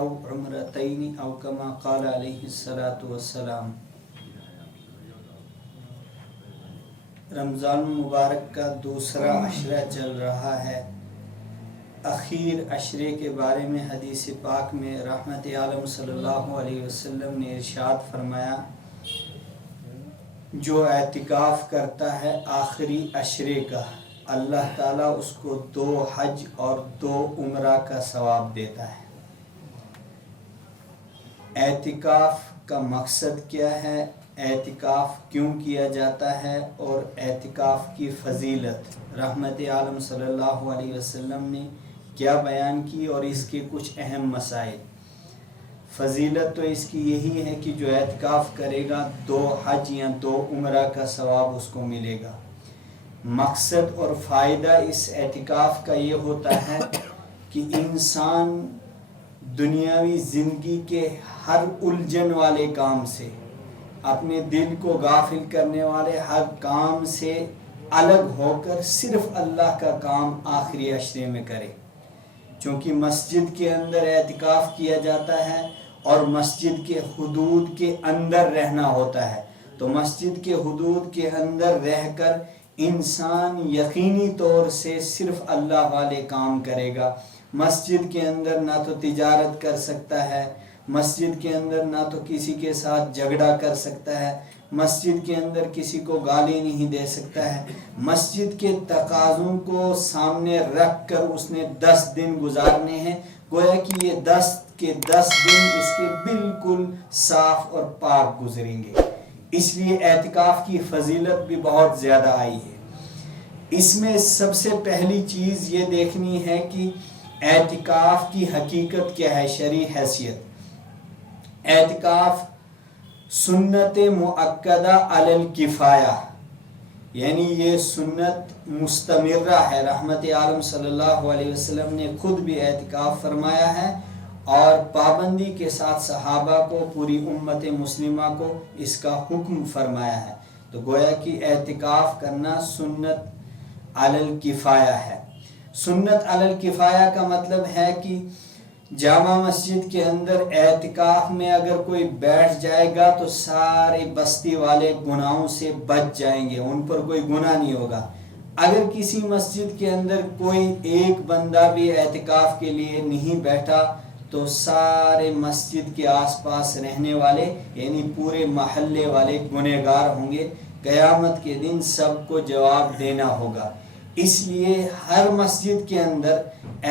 او عمرتین او کما قال علیہ الصلاۃ والسلام۔ رمضان المبارک کا دوسرا عشرہ چل رہا ہے۔ اخیر عشرے کے بارے میں حدیث پاک میں رحمت عالم صلی اللہ علیہ وسلم نے ارشاد فرمایا، جو اعتکاف کرتا ہے آخری عشرے کا، اللہ تعالیٰ اس کو 2 حج اور 2 عمرہ کا ثواب دیتا ہے۔ اعتکاف کا مقصد کیا ہے، اعتکاف کیوں کیا جاتا ہے اور اعتکاف کی فضیلت رحمت عالم صلی اللہ علیہ وسلم نے کیا بیان کی اور اس کے کچھ اہم مسائل۔ فضیلت تو اس کی یہی ہے کہ جو اعتکاف کرے گا 2 حج یا 2 عمرہ کا ثواب اس کو ملے گا۔ مقصد اور فائدہ اس اعتکاف کا یہ ہوتا ہے کہ انسان دنیاوی زندگی کے ہر الجھن والے کام سے، اپنے دل کو غافل کرنے والے ہر کام سے الگ ہو کر صرف اللہ کا کام آخری عشرے میں کرے۔ چونکہ مسجد کے اندر اعتکاف کیا جاتا ہے اور مسجد کے حدود کے اندر رہنا ہوتا ہے، تو مسجد کے حدود کے اندر رہ کر انسان یقینی طور سے صرف اللہ والے کام کرے گا۔ مسجد کے اندر نہ تو تجارت کر سکتا ہے، مسجد کے اندر نہ تو کسی کے ساتھ جھگڑا کر سکتا ہے، مسجد کے اندر کسی کو گالی نہیں دے سکتا ہے۔ مسجد کے تقاضوں کو سامنے رکھ کر اس نے 10 دن گزارنے ہیں، گویا کہ یہ 10 کے 10 دن اس کے بالکل صاف اور پاک گزریں گے۔ اس لیے اعتکاف کی فضیلت بھی بہت زیادہ آئی ہے۔ اس میں سب سے پہلی چیز یہ دیکھنی ہے کہ اعتکاف کی حقیقت کیا ہے، شرعی حیثیت۔ اعتکاف سنت مؤکدہ علی الکفایہ، یعنی یہ سنت مستمرہ ہے۔ رحمت عالم صلی اللہ علیہ وسلم نے خود بھی اعتکاف فرمایا ہے اور پابندی کے ساتھ صحابہ کو، پوری امت مسلمہ کو اس کا حکم فرمایا ہے۔ تو گویا کہ اعتکاف کرنا سنت علی الکفایہ ہے۔ سنت علی الکفایہ کا مطلب ہے کہ جامع مسجد کے اندر اعتکاف میں اگر کوئی بیٹھ جائے گا تو سارے بستی والے گناہوں سے بچ جائیں گے، ان پر کوئی گناہ نہیں ہوگا۔ اگر کسی مسجد کے اندر کوئی ایک بندہ بھی اعتکاف کے لیے نہیں بیٹھا تو سارے مسجد کے آس پاس رہنے والے یعنی پورے محلے والے گنہگار ہوں گے۔ قیامت کے دن سب کو جواب دینا ہوگا۔ اس لیے ہر مسجد کے اندر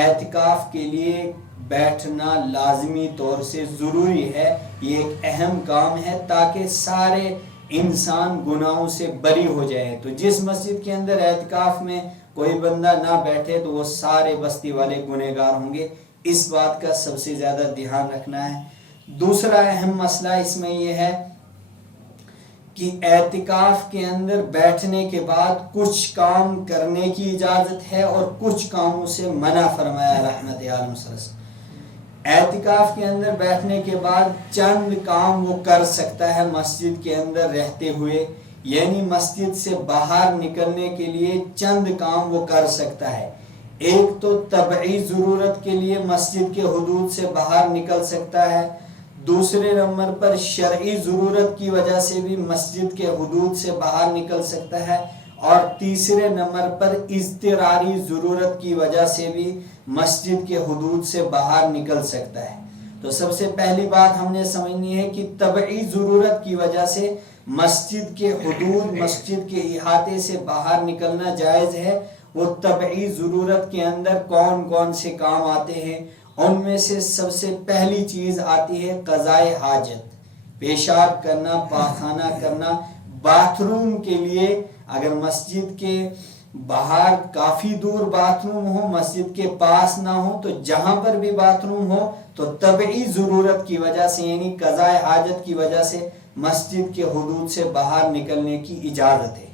اعتکاف کے لیے بیٹھنا لازمی طور سے ضروری ہے۔ یہ ایک اہم کام ہے تاکہ سارے انسان گناہوں سے بری ہو جائیں۔ تو جس مسجد کے اندر اعتکاف میں کوئی بندہ نہ بیٹھے تو وہ سارے بستی والے گنہگار ہوں گے۔ اس بات کا سب سے زیادہ دھیان رکھنا ہے۔ دوسرا اہم مسئلہ اس میں یہ ہے کہ اعتکاف کے اندر بیٹھنے کے بعد کچھ کام کرنے کی اجازت ہے اور کچھ کاموں سے منع فرمایا رحمت عالم صلی اللہ علیہ وسلم۔ اعتکاف کے اندر بیٹھنے کے بعد چند کام وہ کر سکتا ہے مسجد کے اندر رہتے ہوئے، یعنی مسجد سے باہر نکلنے کے لیے چند کام وہ کر سکتا ہے۔ ایک تو طبعی ضرورت کے لیے مسجد کے حدود سے باہر نکل سکتا ہے، دوسرے نمبر پر شرعی ضرورت کی وجہ سے بھی مسجد کے حدود سے باہر نکل سکتا ہے، اور تیسرے نمبر پر اضطراری ضرورت کی وجہ سے بھی مسجد کے حدود سے باہر نکل سکتا ہے۔ تو سب سے پہلی بات ہم نے سمجھنی ہے کہ طبعی ضرورت کی وجہ سے مسجد کے حدود، مسجد کے احاطے سے باہر نکلنا جائز ہے۔ وہ طبعی ضرورت کے اندر کون کون سے کام آتے ہیں؟ ان میں سے سب سے پہلی چیز آتی ہے قضائے حاجت، پیشاب کرنا، پاخانہ کرنا۔ باتھ روم کے لیے اگر مسجد کے باہر کافی دور باتھ روم ہو، مسجد کے پاس نہ ہو، تو جہاں پر بھی باتھ روم ہو تو طبعی ضرورت کی وجہ سے یعنی قضائے حاجت کی وجہ سے مسجد کے حدود سے باہر نکلنے کی اجازت ہے۔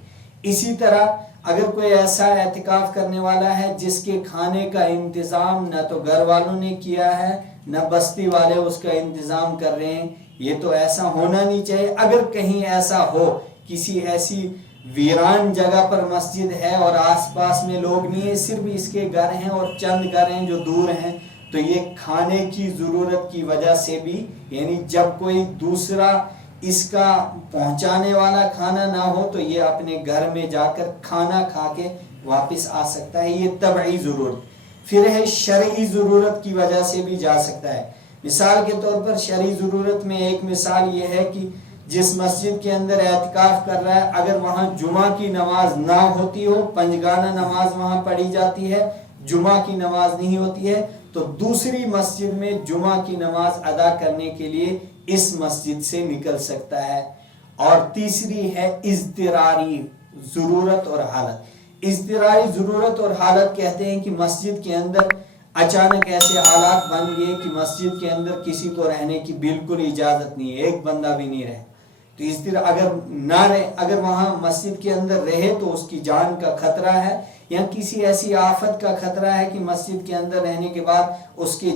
اسی طرح اگر کوئی ایسا اعتکاف کرنے والا ہے جس کے کھانے کا انتظام نہ تو گھر والوں نے کیا ہے نہ بستی والے اس کا انتظام کر رہے ہیں، یہ تو ایسا ہونا نہیں چاہیے۔ اگر کہیں ایسا ہو، کسی ایسی ویران جگہ پر مسجد ہے اور آس پاس میں لوگ نہیں ہیں، صرف اس کے گھر ہیں اور چند گھر ہیں جو دور ہیں، تو یہ کھانے کی ضرورت کی وجہ سے بھی، یعنی جب کوئی دوسرا اس کا پہنچانے والا کھانا نہ ہو تو یہ اپنے گھر میں جا کر کھانا کھا کے واپس آ سکتا ہے، یہ طبعی ضرورت۔ پھر ہے شرعی ضرورت کی وجہ سے بھی جا سکتا ہے۔ مثال کے طور پر شرعی ضرورت میں ایک مثال یہ ہے کہ جس مسجد کے اندر اعتکاف کر رہا ہے، اگر وہاں جمعہ کی نماز نہ ہوتی ہو، پنجگانہ نماز وہاں پڑھی جاتی ہے، جمعہ کی نماز نہیں ہوتی ہے، تو دوسری مسجد میں جمعہ کی نماز ادا کرنے کے لیے اس مسجد سے نکل سکتا ہے۔ اور تیسری ہے اضطراری ضرورت اور حالت۔ اضطراری ضرورت اور حالت کہتے ہیں کہ مسجد کے اندر اچانک ایسے حالات بن گئے کہ مسجد کے اندر کسی کو رہنے کی بالکل اجازت نہیں ہے، ایک بندہ بھی نہیں رہے، تو اس طرح اگر وہاں مسجد کے اندر رہے تو اس کی جان کا خطرہ ہے، یا کسی ایسی آفت کا خطرہ ہے کہ مسجد کے اندر رہنے کے بعد اس کے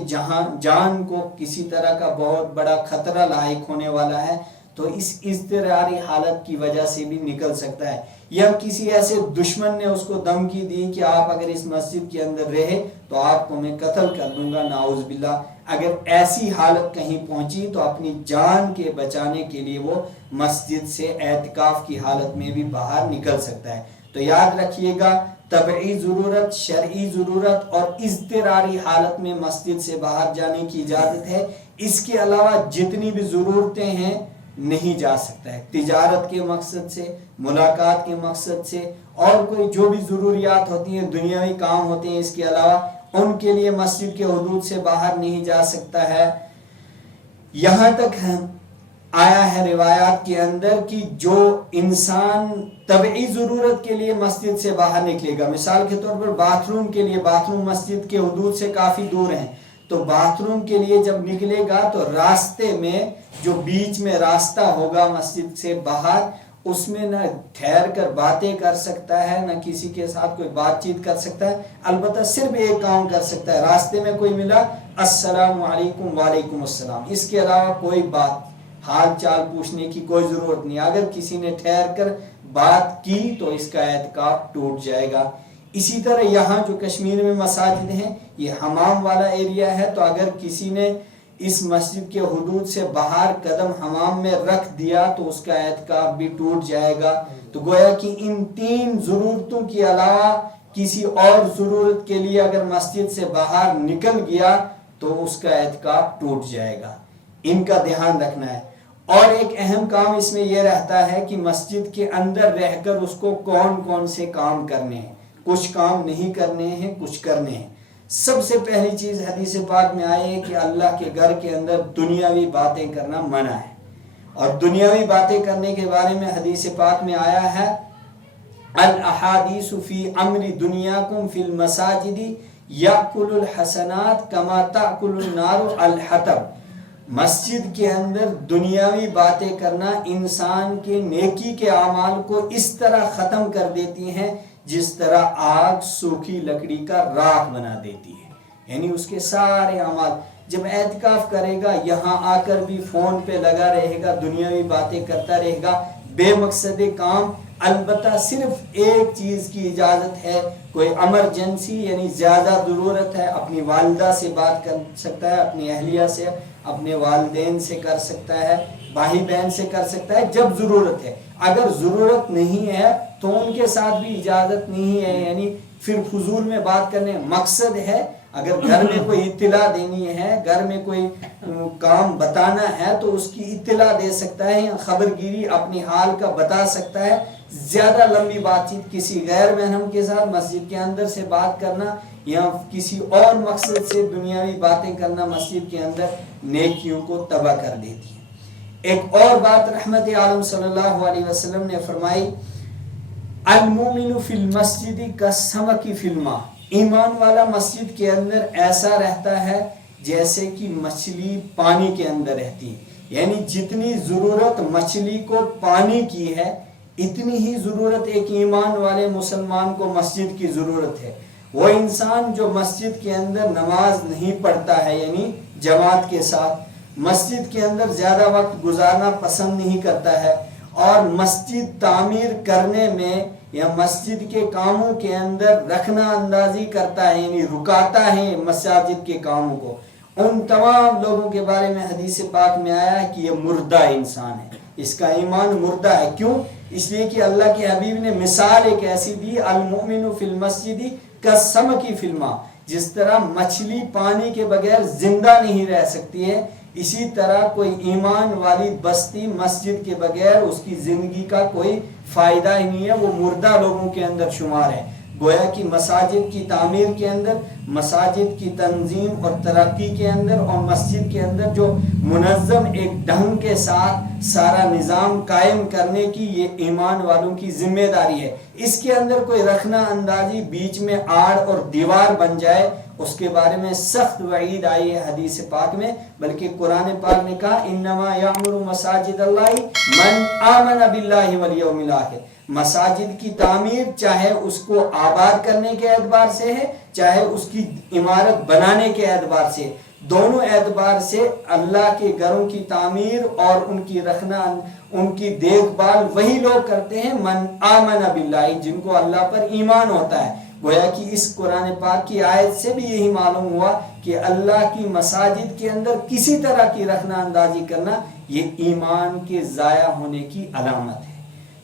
جان کو کسی طرح کا بہت بڑا خطرہ لاحق ہونے والا ہے، تو اس اضطراری حالت کی وجہ سے بھی نکل سکتا ہے۔ یا کسی ایسے دشمن نے اس کو دھمکی دی کہ آپ اگر اس مسجد کے اندر رہے تو آپ کو میں قتل کر دوں گا، نعوذ باللہ، اگر ایسی حالت کہیں پہنچی تو اپنی جان کے بچانے کے لیے وہ مسجد سے اعتکاف کی حالت میں بھی باہر نکل سکتا ہے۔ تو یاد رکھیے گا، طبعی ضرورت، شرعی ضرورت اور اضطراری حالت میں مسجد سے باہر جانے کی اجازت ہے۔ اس کے علاوہ جتنی بھی ضرورتیں ہیں نہیں جا سکتا ہے، تجارت کے مقصد سے، ملاقات کے مقصد سے، اور کوئی جو بھی ضروریات ہوتی ہیں، دنیاوی کام ہوتے ہیں، اس کے علاوہ ان کے لیے مسجد کے حدود سے باہر نہیں جا سکتا ہے۔ یہاں تک آیا ہے روایات کے اندر کہ جو انسان طبعی ضرورت کے لیے مسجد سے باہر نکلے گا، مثال کے طور پر باتھ روم کے لیے، باتھ روم مسجد کے حدود سے کافی دور ہیں، تو باتھ روم کے لیے جب نکلے گا تو راستے میں جو بیچ میں راستہ ہوگا مسجد سے باہر، اس میں نہ ٹھہر کر باتیں کر سکتا ہے، نہ کسی کے ساتھ کوئی بات چیت کر سکتا ہے، البتہ صرف ایک کام کر سکتا ہے، راستے میں کوئی ملا، السلام علیکم وعلیکم السلام، اس کے علاوہ کوئی بات حال چال پوچھنے کی کوئی ضرورت نہیں۔ اگر کسی نے ٹھہر کر بات کی تو اس کا اعتکاف ٹوٹ جائے گا۔ اسی طرح یہاں جو کشمیر میں مساجد ہیں، یہ حمام والا ایریا ہے، تو اگر کسی نے اس مسجد کے حدود سے باہر قدم حمام میں رکھ دیا تو اس کا اعتکاف بھی ٹوٹ جائے گا۔ تو گویا کہ ان تین ضرورتوں کے علاوہ کسی اور ضرورت کے لیے اگر مسجد سے باہر نکل گیا تو اس کا اعتکاف ٹوٹ جائے گا، ان کا دھیان رکھنا ہے۔ اور ایک اہم کام اس میں یہ رہتا ہے کہ مسجد کے اندر رہ کر اس کو کون کون سے کام کرنے ہیں، کچھ کام نہیں کرنے ہیں، کچھ کرنے ہیں۔ سب سے پہلی چیز حدیث پاک میں آئی ہے کہ اللہ کے گھر کے اندر دنیاوی باتیں کرنا منع ہے، اور دنیاوی باتیں کرنے کے بارے میں حدیث پاک میں آیا ہے، الاحادیث فی امر دنیاکم فی المساجد یاکل الحسنات کما تاکل النار الحطب۔ مسجد کے اندر دنیاوی باتیں کرنا انسان کے نیکی کے اعمال کو اس طرح ختم کر دیتی ہیں جس طرح آگ سوکھی لکڑی کا راکھ بنا دیتی ہے، یعنی اس کے سارے اعمال۔ جب اعتکاف کرے گا یہاں آ کر بھی فون پہ لگا رہے گا، دنیاوی باتیں کرتا رہے گا، بے مقصد کام۔ البتہ صرف ایک چیز کی اجازت ہے، کوئی ایمرجنسی یعنی زیادہ ضرورت ہے، اپنی والدہ سے بات کر سکتا ہے، اپنی اہلیہ سے، اپنے والدین سے کر سکتا ہے، بھائی بہن سے کر سکتا ہے جب ضرورت ہے۔ اگر ضرورت نہیں ہے تو ان کے ساتھ بھی اجازت نہیں ہے، یعنی پھر فضول میں بات کرنے۔ مقصد ہے اگر گھر میں کوئی اطلاع دینی ہے، گھر میں کوئی کام بتانا ہے تو اس کی اطلاع دے سکتا ہے، یا خبر گیری اپنی حال کا بتا سکتا ہے۔ زیادہ لمبی بات چیت کسی غیر محرم کے ساتھ مسجد کے اندر سے بات کرنا یا کسی اور مقصد سے دنیاوی باتیں کرنا مسجد کے اندر نیکیوں کو تباہ کر دیتی ہے۔ ایک اور بات رحمت عالم صلی اللہ علیہ وسلم نے فرمائی، المومن فی المسجد کالسمک فی الماء، ایمان والا مسجد کے اندر ایسا رہتا ہے جیسے کہ مچھلی پانی کے اندر رہتی ہے، یعنی جتنی ضرورت مچھلی کو پانی کی ہے اتنی ہی ضرورت ایک ایمان والے مسلمان کو مسجد کی ضرورت ہے۔ وہ انسان جو مسجد کے اندر نماز نہیں پڑھتا ہے، یعنی جماعت کے ساتھ مسجد کے اندر زیادہ وقت گزارنا پسند نہیں کرتا ہے، اور مسجد تعمیر کرنے میں یا مسجد کے کاموں کے اندر رکھنا اندازی کرتا ہے، یعنی رکاتا ہے مساجد کے کاموں کو، ان تمام لوگوں کے بارے میں حدیث پاک میں آیا ہے کہ یہ مردہ انسان ہے، اس کا ایمان مردہ ہے۔ کیوں؟ اس لیے کہ اللہ کے حبیب نے مثال ایک ایسی دی، المؤمن فی المسجد کالسمک فی الماء، جس طرح مچھلی پانی کے بغیر زندہ نہیں رہ سکتی ہے، اسی طرح کوئی ایمان والی بستی مسجد کے بغیر اس کی زندگی کا کوئی فائدہ ہی نہیں ہے، وہ مردہ لوگوں کے اندر شمار ہے۔ گویا کہ مساجد کی تعمیر کے اندر، مساجد کی تنظیم اور ترقی کے اندر، اور مسجد کے اندر جو منظم ایک ڈھنگ کے ساتھ سارا نظام قائم کرنے کی، یہ ایمان والوں کی ذمہ داری ہے۔ اس کے اندر کوئی رکھنا اندازی، بیچ میں آڑ اور دیوار بن جائے، اس کے بارے میں سخت وعید آئی ہے حدیث پاک میں، بلکہ قرآن پاک نے کہا انما یعمر مساجد اللہ من آمن باللہ والیوم الآخر۔ مساجد کی تعمیر چاہے اس کو آباد کرنے کے اعتبار سے ہے، چاہے اس کی عمارت بنانے کے اعتبار سے، دونوں اعتبار سے اللہ کے گھروں کی تعمیر اور ان کی رکھنا، ان کی دیکھ بھال وہی لوگ کرتے ہیں من آمن باللہ، جن کو اللہ پر ایمان ہوتا ہے۔ گویا کہ اس قرآن پاک کی آیت سے بھی یہی معلوم ہوا کہ اللہ کی مساجد کے اندر کسی طرح کی رکھنا اندازی کرنا یہ ایمان کے ضائع ہونے کی علامت ہے۔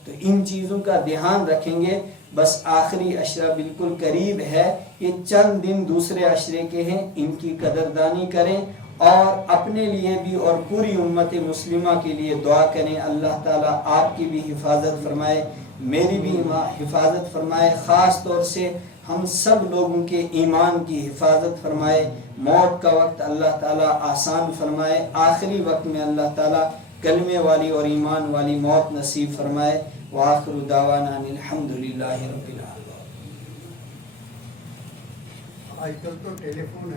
تو ان چیزوں کا دھیان رکھیں گے۔ بس آخری عشرہ بالکل قریب ہے، یہ چند دن دوسرے عشرے کے ہیں، ان کی قدردانی کریں اور اپنے لیے بھی اور پوری امت مسلمہ کے لیے دعا کریں۔ اللہ تعالیٰ آپ کی بھی حفاظت فرمائے، میری بھی حفاظت فرمائے، خاص طور سے ہم سب لوگوں کے ایمان کی حفاظت فرمائے، موت کا وقت اللہ تعالیٰ آسان فرمائے، آخری وقت میں اللہ تعالیٰ کلمے والی اور ایمان والی موت نصیب فرمائے۔ وآخر دعوانا الحمدللہ رب العالمین۔ آج کل تو ٹیلی فون ہے۔